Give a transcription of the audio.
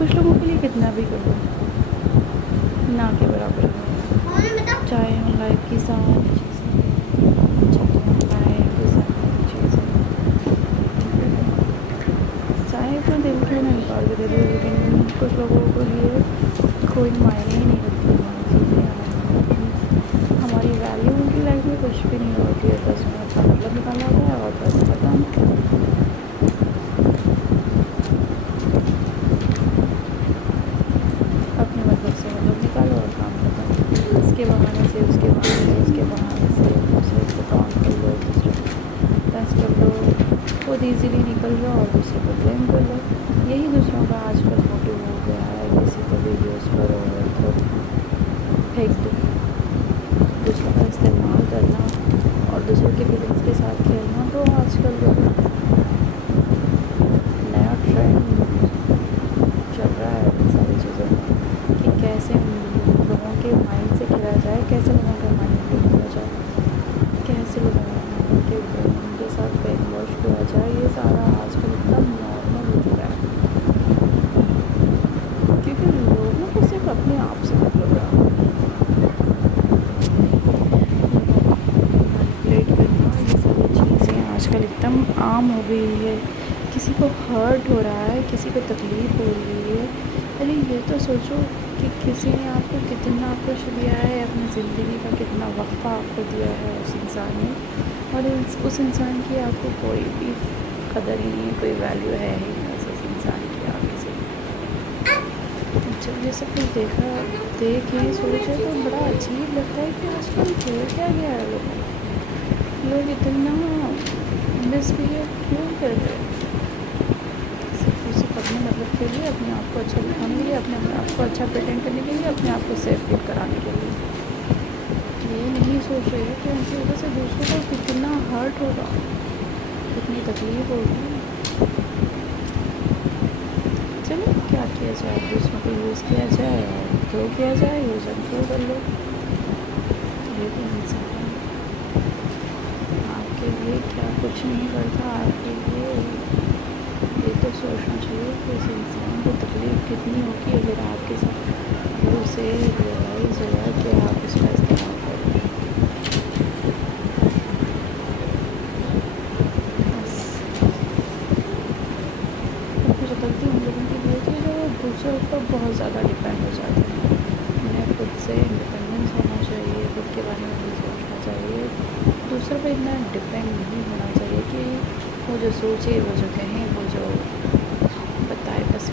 कुछ लोगों के लिए कितना भी कर दो ना के बराबर है। चाहे हम लाइफ की सारी चीज़ें, चाहे हम लाइफ की सारी चीज़ें, चाहे अपना दिल क्यों ना निकाल के दे दो, लेकिन कुछ लोगों के लिए कोई मायने ही नहीं रखती हमारी चीज़ें, हमारी वैल्यू उनकी लाइफ में कुछ भी नहीं होती है। बस उन्हें अपना मतलब निकाला गया और बस खत्म। अपने मतलब से मतलब निकालो और काम खत्म। इसके बहाने से उसके बहाने से उसके बहाने से दूसरे को टॉन्ट कर लो, दूसरे को टेस्ट कर लो, खुद ईजीली निकल जाओ और दूसरे को ब्लेम कर लो। यही दूसरों का आजकल मोटिव हो गया है। किसी को भी यूज़ करो तो फेंक दो, दूसरों का इस्तेमाल करना और दूसरों के फीलिंग्स के साथ खेलना तो आजकल नया ट्रेंड चल रहा है इन सारी चीज़ों में, कि कैसे लोगों के माइंड से खेला जाए, कैसे लोगों का माइंड ब्रेन किया जाए, कैसे लोगों के ब्रेन के साथ ब्रेन वॉश किया जाए। ये सारा आजकल इतना नॉर्मल हो चुका है, क्योंकि लोगों को सिर्फ अपने आप से मतलब है। मैनिपुलेट करना, ये सारी चीज़ें आजकल एकदम आम हो गई है। किसी को हर्ट हो रहा है, किसी को तकलीफ़ हो रही है, अरे ये तो सोचो कि किसी ने आपको कितना कुछ दिया है, अपनी ज़िंदगी का कितना वक्त आपको दिया है उस इंसान ने, और उस इंसान की आपको कोई भी कदर ही नहीं है, कोई वैल्यू है ही नहीं उस इंसान की आगे से। जब ये सब कुछ देखे सोचे तो बड़ा अजीब लगता है कि आजकल हो क्या गया है। लोग इतना मिसबिहेव क्यों कर रहे हैं? सिर्फ अपने मतलब के लिए, अपने आप को अच्छा दिखाने के लिए, अपने आप को अच्छा प्रेटेंड करने के लिए, अपने आप को सेफ फील कराने के लिए। ये नहीं सोच रहे हैं कि उनकी वजह से दूसरों को कितना हर्ट होगा, कितनी तकलीफ़ होगी। चलो क्या किया जाए, दूसरों को यूज़ किया जाए और थ्रो किया जाए, यूज़ एंड थ्रो कर लो। ये तो इंसान आपके लिए क्या कुछ नहीं करता आपके लिए। ये तो सोचना चाहिए कि उस इंसान को तकलीफ़ कितनी होगी अगर आपके साथ, अगर उसे रियलाइज़ होगा कि आप उसका इस्तेमाल कर रहे हैं। बस मुझे गलती उन लोगों की होती है जो दूसरों पर बहुत ज़्यादा डिपेंड हो जाते हैं। उन्हें खुद से इंडिपेंडेंस होना चाहिए, खुद के बारे में भी सोचना चाहिए, दूसरों पर इतना डिपेंड नहीं होना चाहिए कि वो जो सोचे, वो जो कहें,